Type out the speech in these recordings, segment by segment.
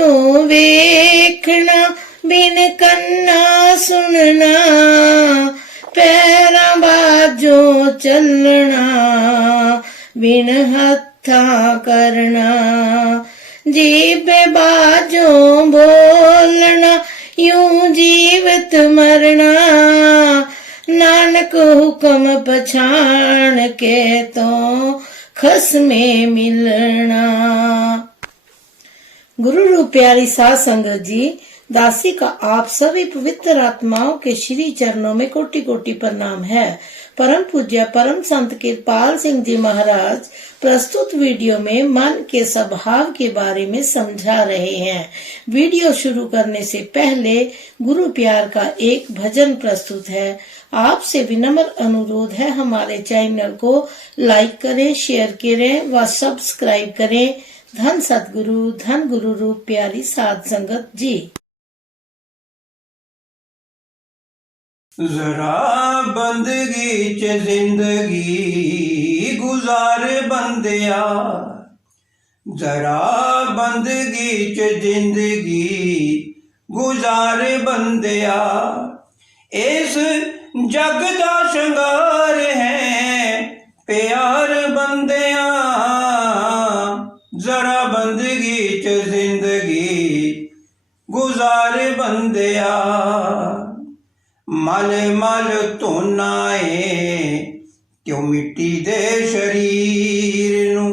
बाजू वेखना बिन कन्ना सुनना, पैरां बाजू चलना बिन हत्था करना, जीभे बाजू बोलना यूं जीवत मरना, नानक हुक्म पछाण के तो खसमे मिलना। गुरु रूप प्यारी साध संगत जी, दासी का आप सभी पवित्र आत्माओं के श्री चरणों में कोटि कोटि प्रणाम है। परम पूज्य परम संत कृपाल सिंह जी महाराज प्रस्तुत वीडियो में मन के स्वभाव के बारे में समझा रहे हैं। वीडियो शुरू करने से पहले गुरु प्यार का एक भजन प्रस्तुत है। आपसे विनम्र अनुरोध है, हमारे चैनल को लाइक करें, शेयर करें व सब्सक्राइब करें। धन सतगुरु धन गुरु रूप प्यारी साध संगत जी। जरा बंदगी च जिंदगी गुजार बंदिया, जरा बंदगी च जिंदगी गुजार बंदिया, इस जग दा शंगार है प्यार बंदिया, जरा बंदगी च जिंदगी गुजार बंदिया, मल मल धोना है क्यों मिट्टी दे शरीर नू,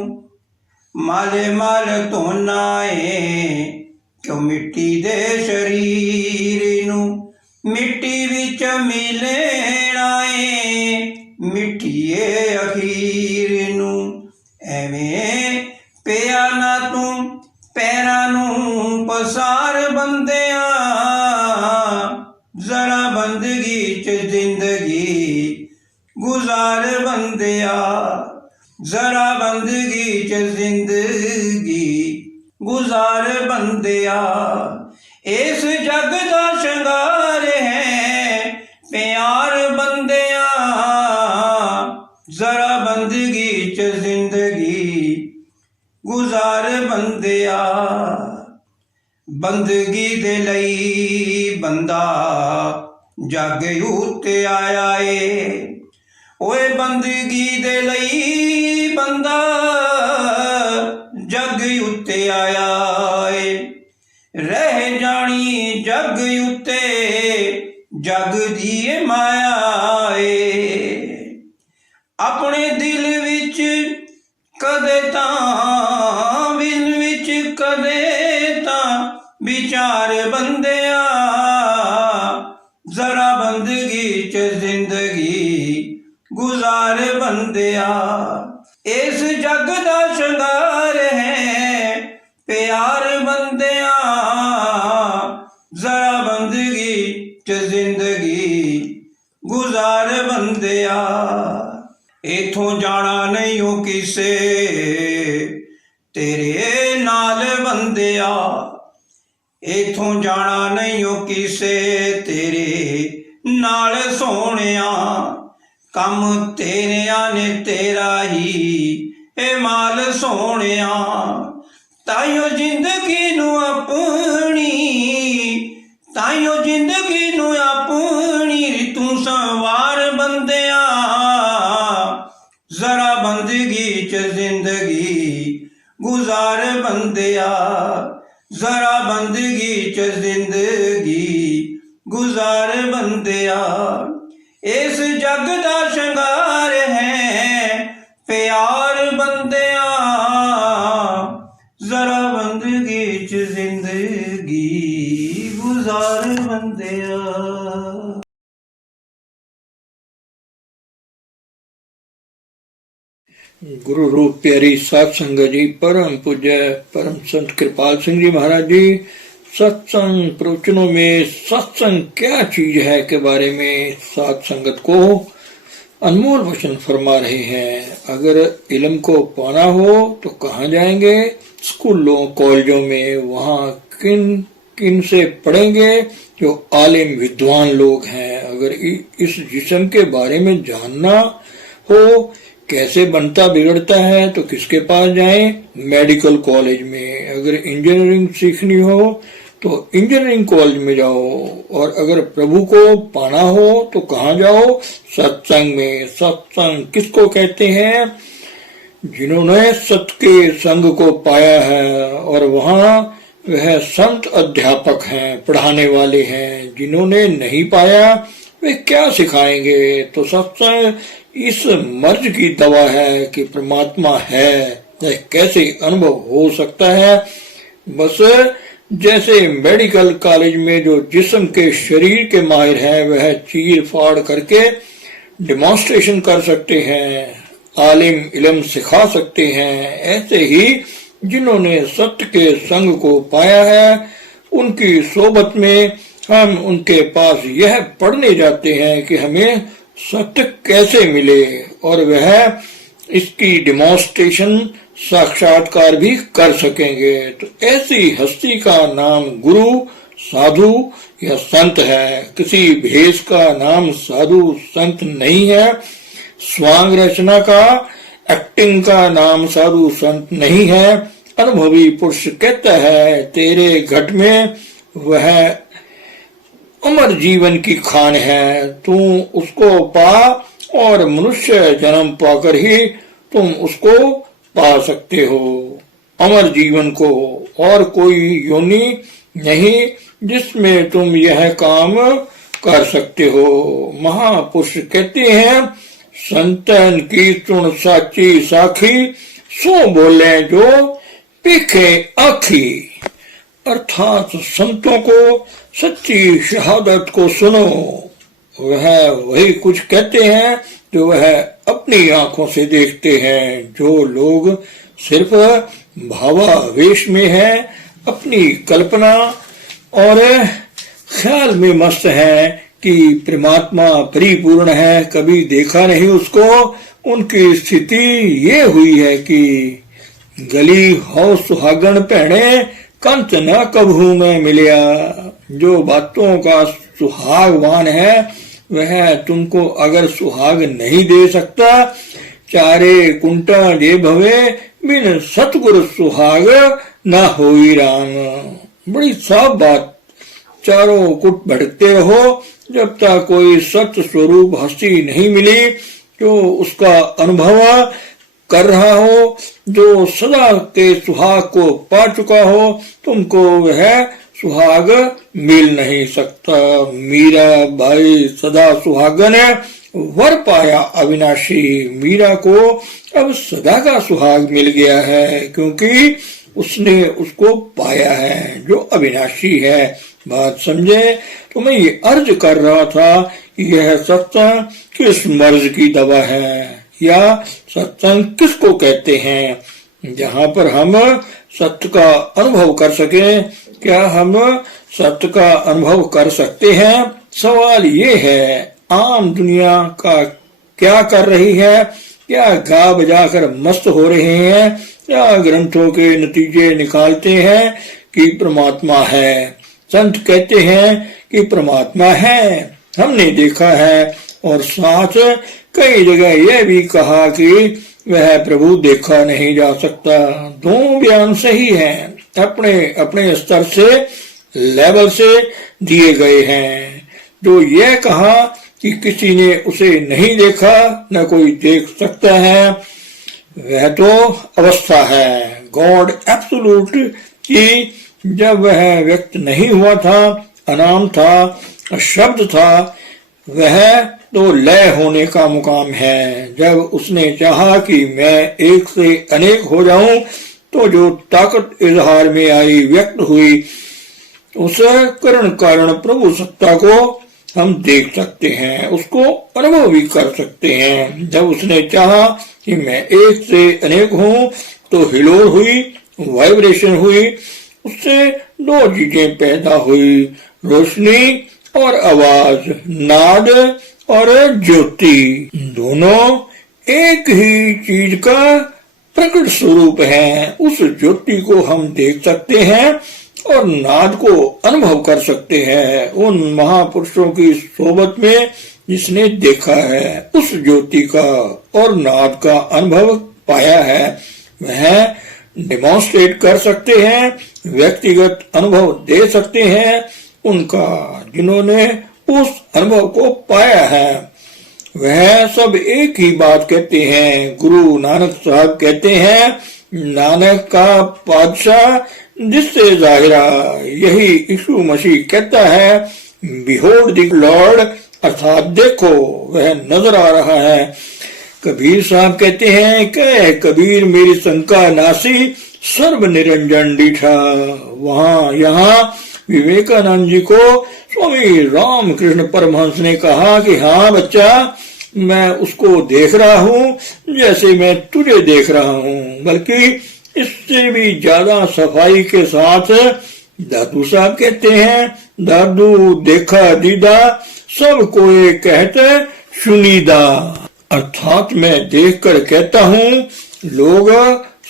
मल मल धोना है क्यों मिट्टी दे शरीर नू, मिट्टी विच मिलना है मिट्ठिए अखीर नू, एवें पिया ना तू पैरां नू पसार बंदिया, जरा बंदगी च जिंदगी गुजार बंदिया, जरा बंदगी च जिंदगी गुजार बंदिया, इस जग दा शंगार है प्यार बंदिया, जरा बंदगी च जिंदगी गुजार बंदिया, बंदगी दे लई बंदा जग उत्ते आया है, ओए बंदगी दे लई बंदा जग उत्ते आया है, रह जानी जग उत्ते जग दी माया है, अपने दिल विच कदे तां दिल विच कदे विचार बंदिया, जरा बंदगी च जिंदगी गुजार बंदिया, इस जग दा शंगार है प्यार बंदिया, जरा बंदगी च जिंदगी गुजार बंदिया, इथों जाना नहीं हो किसे तेरे नाल बंदिया, इथों जाना नहीं हो किसे तेरे नाल सोहणिया, कम तेरिया ने तेरा ही ए माल सोहणिया, ताइयों जिंदगी नू अपनी, ताइयों जिंदगी नू अपनी तू संवार बंदिया, जरा बंदगी च जिंदगी गुजार बंदिया, जरा बंदगी च जिंदगी गुजार बंदिया, इस जग दा शंगार है प्यार बंदिया, जरा बंदगी च जिंदगी गुजार बंदिया। गुरु रूप प्यारी साध संगत जी, परम पूज्य परम संत कृपाल सिंह जी महाराज जी सत्संग प्रवचनों में सत्संग क्या चीज है के बारे में साध संगत को अनमोल वचन फरमा रहे हैं। अगर इल्म को पाना हो तो कहाँ जाएंगे? स्कूलों कॉलेजों में। वहाँ किन किन से पढ़ेंगे? जो आलिम विद्वान लोग हैं। अगर इस जिस्म के बारे में जानना हो कैसे बनता बिगड़ता है तो किसके पास जाएं? मेडिकल कॉलेज में। अगर इंजीनियरिंग सीखनी हो तो इंजीनियरिंग कॉलेज में जाओ, और अगर प्रभु को पाना हो तो कहाँ जाओ? सत्संग में। सत्संग किसको कहते हैं? जिन्होंने सत्य के संग को पाया है, और वहाँ वह संत अध्यापक हैं, पढ़ाने वाले हैं। जिन्होंने नहीं पाया वे क्या सिखाएंगे? तो सत्संग इस मर्ज की दवा है कि परमात्मा है, यह कैसे अनुभव हो सकता है? बस जैसे मेडिकल कॉलेज में जो जिस्म के शरीर के माहिर हैं वह चीर फाड़ करके डिमॉन्स्ट्रेशन कर सकते हैं, आलिम इल्म सिखा सकते हैं, ऐसे ही जिन्होंने सत्य के संग को पाया है उनकी सोबत में हम उनके पास यह पढ़ने जाते हैं कि हमें सत्य कैसे मिले, और वह इसकी डिमॉन्स्ट्रेशन साक्षात्कार भी कर सकेंगे। तो ऐसी हस्ती का नाम गुरु, साधु या संत है। किसी भेष का नाम साधु संत नहीं है। स्वांग रचना का, एक्टिंग का नाम साधु संत नहीं है। अनुभवी पुरुष कहता है तेरे घट में वह अमर जीवन की खान है, तू उसको पा, और मनुष्य जन्म पाकर ही तुम उसको पा सकते हो, अमर जीवन को। और कोई योनि नहीं जिसमें तुम यह काम कर सकते हो। महापुरुष कहते हैं संतन की सुन साची साखी, सो बोले जो पीखे आखी। अर्थात संतों को सच्ची शहादत को सुनो, वह वही कुछ कहते हैं जो वह अपनी आंखों से देखते हैं। जो लोग सिर्फ भावावेश में है, अपनी कल्पना और ख्याल में मस्त है कि परमात्मा परिपूर्ण है, कभी देखा नहीं उसको, उनकी स्थिति ये हुई है कि गली हो सुहागन पहने, कंत न कभू में मिलिया। जो बातों का सुहागवान है वह तुमको अगर सुहाग नहीं दे सकता, चारे कुंटा जे भवे, बिन सतगुर सुहाग न होई राम। बड़ी साफ बात। चारों कुट भटकते रहो जब तक कोई सत्य स्वरूप हस्ती नहीं मिली जो उसका अनुभव कर रहा हो, जो सदा के सुहाग को पा चुका हो, तुमको वह सुहाग मिल नहीं सकता। मीरा भाई सदा सुहागन वर पाया अविनाशी। मीरा को अब सदा का सुहाग मिल गया है क्योंकि उसने उसको पाया है जो अविनाशी है। बात समझे? तो मैं ये अर्ज कर रहा था कि यह सत्संग किस मर्ज की दवा है, या सत्संग किसको कहते हैं, जहाँ पर हम सत्य का अनुभव कर सके। क्या हम सत्य का अनुभव कर सकते हैं? सवाल ये है, आम दुनिया का क्या कर रही है? क्या गा बजा कर मस्त हो रहे हैं, या ग्रंथों के नतीजे निकालते हैं कि परमात्मा है? संत कहते हैं कि परमात्मा है, हमने देखा है, और साथ कई जगह यह भी कहा कि वह प्रभु देखा नहीं जा सकता। दोनों बयान सही हैं, अपने अपने स्तर से, लेवल से दिए गए हैं। जो यह कहा कि किसी ने उसे नहीं देखा, न कोई देख सकता है, वह तो अवस्था है। गॉड एब्सोल्यूट की जब वह व्यक्त नहीं हुआ था, अनाम था, शब्द था, वह तो लय होने का मुकाम है। जब उसने चाहा कि मैं एक से अनेक हो जाऊं, तो जो ताकत इजहार में आई, व्यक्त हुई, उस करण कारण प्रभु सत्ता को हम देख सकते हैं, उसको अनुभव भी कर सकते हैं। जब उसने चाहा कि मैं एक से अनेक हूं, तो हिलोर हुई, वाइब्रेशन हुई, उससे दो चीजें पैदा हुई, रोशनी और आवाज, नाद और ज्योति। दोनों एक ही चीज का प्रकट स्वरूप है। उस ज्योति को हम देख सकते हैं और नाद को अनुभव कर सकते हैं। उन महापुरुषों की सोबत में जिसने देखा है, उस ज्योति का और नाद का अनुभव पाया है, वह डिमॉन्स्ट्रेट कर सकते हैं, व्यक्तिगत अनुभव दे सकते हैं उनका जिन्होंने उस अनुभव को पाया है। वह सब एक ही बात कहते हैं। गुरु नानक साहब कहते हैं, नानक का पातशाह जिससे जाहिरा, यही यीशु मसीह कहता है, बिहोल्ड द लॉर्ड, अर्थात देखो वह नजर आ रहा है। कबीर साहब कहते हैं, कह कबीर मेरी शंका नासी, सर्व निरंजन डीठा। वहां यहाँ विवेकानंद जी को स्वामी रामकृष्ण परमहंस ने कहा कि हाँ बच्चा, मैं उसको देख रहा हूँ जैसे मैं तुझे देख रहा हूँ, बल्कि इससे भी ज्यादा सफाई के साथ दादू साहब कहते हैं, दादू देखा दीदा, सब कोई कहते सुनीदा। अर्थात मैं देखकर कहता हूँ, लोग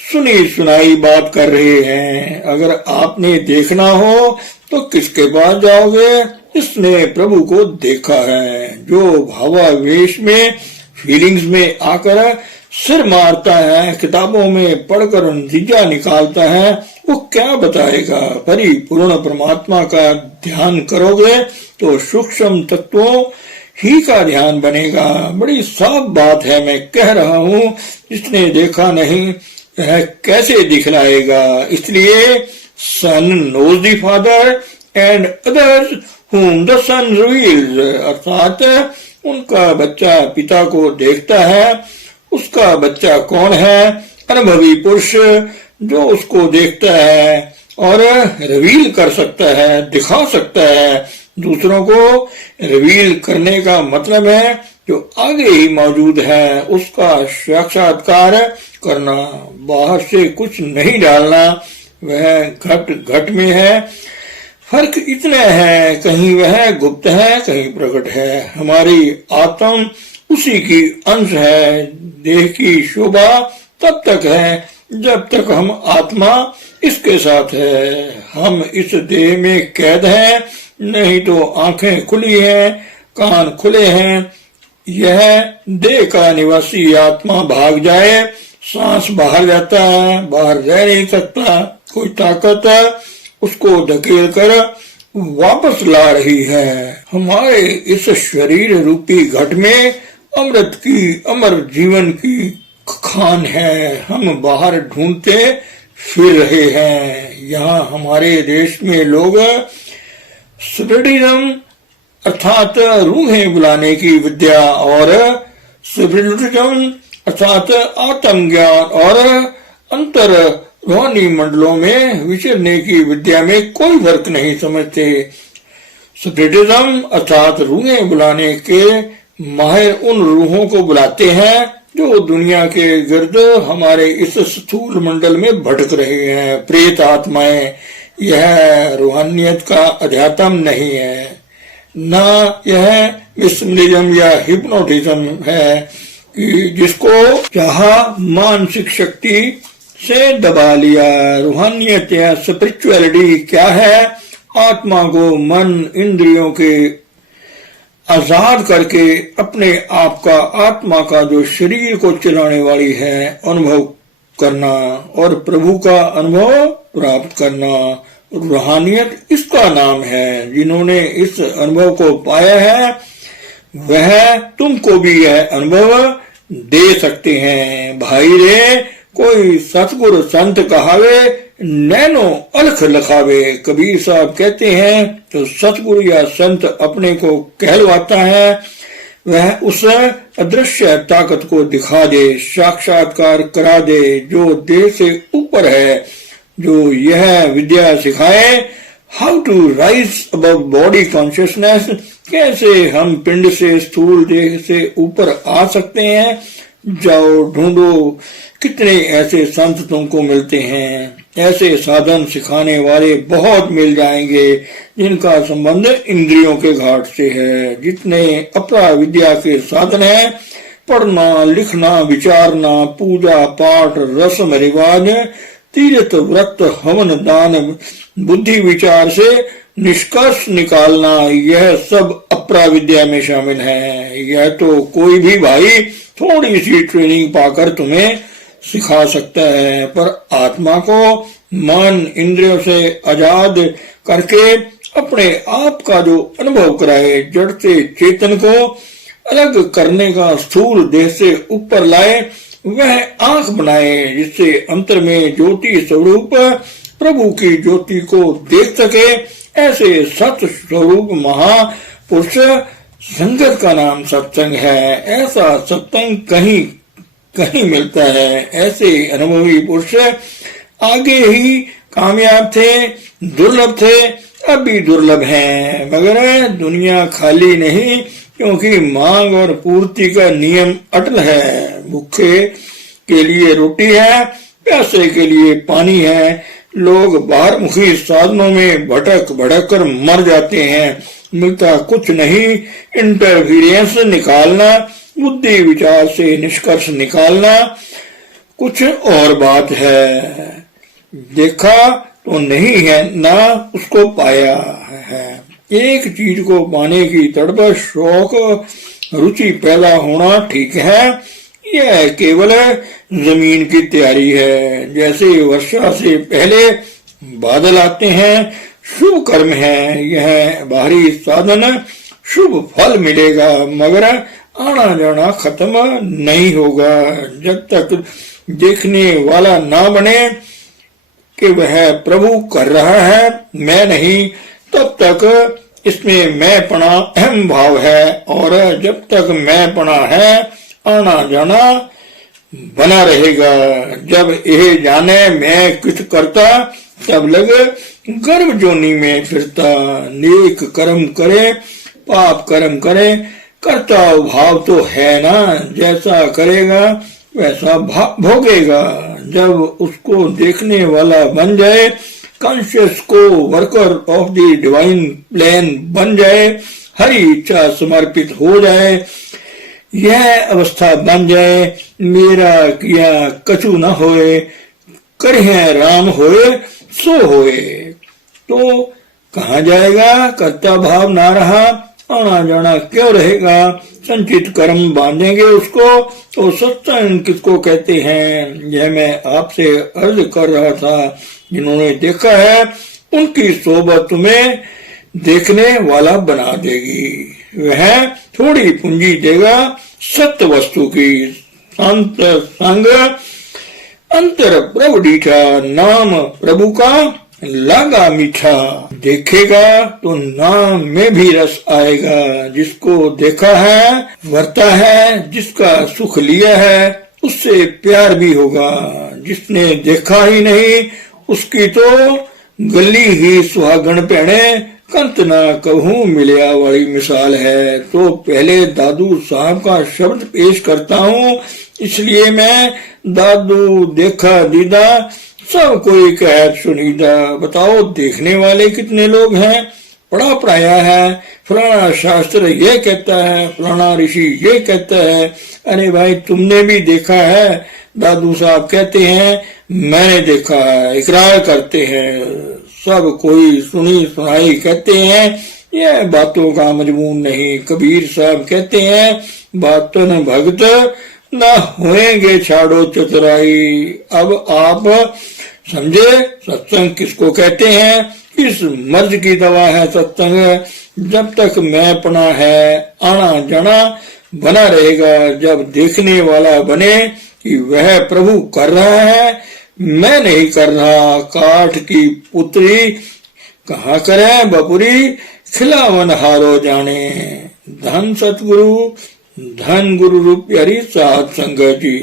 सुनी सुनाई बात कर रहे हैं। अगर आपने देखना हो तो किसके पास जाओगे? इसने प्रभु को देखा है। जो भावावेश में, फीलिंग्स में आकर सिर मारता है, किताबों में पढ़कर नतीजा निकालता है, वो क्या बताएगा? परिपूर्ण परमात्मा का ध्यान करोगे तो सूक्ष्म तत्वों ही का ध्यान बनेगा। बड़ी साफ बात है, मैं कह रहा हूँ, जिसने देखा नहीं वह कैसे दिखलाएगा? इसलिए son knows the father and others whom the son reveals, अर्थात उनका बच्चा पिता को देखता है। उसका बच्चा कौन है? अनुभवी पुरुष जो उसको देखता है और रिवील कर सकता है, दिखा सकता है। दूसरों को रिवील करने का मतलब है जो आगे ही मौजूद है उसका साक्षात्कार करना, बाहर से कुछ नहीं डालना। वह घट घट में है। फर्क इतना है, कहीं वह गुप्त है, कहीं प्रकट है। हमारी आत्म उसी की अंश है। देह की शोभा तब तक है जब तक हम आत्मा इसके साथ है। हम इस देह में कैद हैं, नहीं तो आंखें खुली हैं, कान खुले हैं। यह देह का निवासी आत्मा भाग जाए, सांस बाहर जाता है, बाहर रह नहीं सकता। कोई ताकत उसको धकेल कर वापस ला रही है। हमारे इस शरीर रूपी घट में अमृत की, अमर जीवन की खान है। हम बाहर ढूंढते फिर रहे हैं। यहाँ हमारे देश में लोग स्पिरिटिज्म अर्थात रूहें बुलाने की विद्या और स्पिरिटिज्म अर्थात आत्मज्ञान और अंतर रूहानी मंडलों में विचरने की विद्या में कोई फर्क नहीं समझते। स्पिरिटिज्म अर्थात रूहें बुलाने के माहिर उन रूहों को बुलाते हैं जो दुनिया के गिर्द हमारे इस स्थूल मंडल में भटक रहे हैं। प्रेत आत्माएं, यह रूहानियत का अध्यात्म नहीं है, ना यह मिस्मरिज्म या हिप्नोटिज्म है कि जिसको चाहा मानसिक शक्ति से दबा लिया। रूहानियत या स्पिरिचुअलिटी क्या है? आत्मा को मन इंद्रियों के आजाद करके अपने आप का, आत्मा का जो शरीर को चलाने वाली है, अनुभव करना और प्रभु का अनुभव प्राप्त करना। रूहानियत इसका नाम है। जिन्होंने इस अनुभव को पाया है वह तुमको भी यह अनुभव दे सकते हैं। भाई रे, कोई सतगुरु संत कहावे, नैनो अलख लखावे। कबीर साहब कहते हैं तो सतगुरु या संत अपने को कहलवाता है, वह उस अदृश्य ताकत को दिखा दे, साक्षात्कार करा दे, जो देह से ऊपर है, जो यह विद्या सिखाए how to rise above body consciousness, कैसे हम पिंड से, स्थूल देह से ऊपर आ सकते हैं। जाओ ढूंढो, कितने ऐसे संत तुमको मिलते हैं। ऐसे साधन सिखाने वाले बहुत मिल जाएंगे जिनका संबंध इंद्रियों के घाट से है। जितने अपरा विद्या के साधन है, पढ़ना, लिखना, विचारना, पूजा पाठ, रस्म रिवाज, तीर्थ व्रत, हवन दान, बुद्धि विचार से निष्कर्ष निकालना, यह सब अपरा विद्या में शामिल है। यह तो कोई भी भाई थोड़ी सी ट्रेनिंग पाकर तुम्हें सिखा सकता है, पर आत्मा को मन इंद्रियों से आजाद करके अपने आप का जो अनुभव कराए, जड़ से चेतन को अलग करने का स्थूल देह से ऊपर लाए, वह आंख बनाए जिससे अंतर में ज्योति स्वरूप प्रभु की ज्योति को देख सके। ऐसे सत स्वरूप महापुरुष संगत का नाम सत्संग है। ऐसा सत्संग कहीं कहीं मिलता है। ऐसे अनुभवी पुरुष आगे ही कामयाब थे, दुर्लभ थे, अब भी दुर्लभ हैं, मगर दुनिया खाली नहीं, क्योंकि मांग और पूर्ति का नियम अटल है। भूखे के लिए रोटी है, प्यासे के लिए पानी है। लोग बाहरमुखी साधनों में भटक भटक कर मर जाते हैं, मिलता कुछ नहीं। इंटरफीरेंस निकालना, बुद्धि विचार से निष्कर्ष निकालना कुछ और बात है। देखा तो नहीं है ना उसको पाया है। एक चीज को पाने की तड़प, शौक, रुचि पैदा होना ठीक है, यह केवल जमीन की तैयारी है। जैसे वर्षा से पहले बादल आते हैं, शुभ कर्म है। यह बाहरी साधन शुभ फल मिलेगा, मगर आना जाना खत्म नहीं होगा। जब तक देखने वाला ना बने कि वह प्रभु कर रहा है, मैं नहीं, तब तक इसमें मैंपना अहम भाव है, और जब तक मैंपना है, आना जाना बना रहेगा। जब यह जाने मैं कुछ करता, तब लग गर्भ जोनी में फिरता। नेक कर्म करे, पाप कर्म करे, करता भाव तो है ना, जैसा करेगा वैसा भोगेगा। जब उसको देखने वाला बन जाए, कॉन्शियस को worker of the divine plan बन जाए, हरी इच्छा समर्पित हो जाए, यह अवस्था बन जाए, मेरा किया कछु न होए, करिहे राम होए सो होए, तो कहाँ जाएगा? कर्ता भाव ना रहा, आना जाना क्यों रहेगा? संचित कर्म बांधेंगे उसको, तो सत्संग किसको कहते हैं? यह मैं आपसे अर्ज कर रहा था। जिन्होंने देखा है उनकी सोबत तुम्हें देखने वाला बना देगी। वह थोड़ी पूंजी देगा सत्य वस्तु की। संत संग अंतर प्रभु डीठा, नाम प्रभु का लागा मीठा। देखेगा तो नाम में भी रस आएगा। जिसको देखा है वर्ता है, जिसका सुख लिया है उससे प्यार भी होगा। जिसने देखा ही नहीं उसकी तो गली ही सुहागण पहने, कंत ना कहूं मिलिया वाली मिसाल है। तो पहले दादू साहब का शब्द पेश करता हूँ, इसलिए मैं दादू देखा दीदा सब कोई कह सुनीदा। बताओ देखने वाले कितने लोग हैं? पढ़ा पढ़ाया है, फलाना शास्त्र ये कहता है, फलाना ऋषि ये कहता है। अरे भाई तुमने भी देखा है? दादू साहब कहते हैं मैंने देखा है, इकरार करते हैं। सब कोई सुनी सुनाई कहते हैं, यह बातों का मजमून नहीं। कबीर साहब कहते हैं बातन भगत ना होएंगे छाड़ो चतुराई। अब आप समझे सत्संग किसको कहते हैं? इस मर्ज की दवा है सत्संग। जब तक मैंपना है, आना जाना बना रहेगा। जब देखने वाला बने कि वह प्रभु कर रहा है, मैं नहीं कर रहा। काठ की पुत्री कहाँ करे बपुरी, खिलावन हारो जाने। धन सतगुरु, धन गुरु रूप प्यारी साध संगत जी।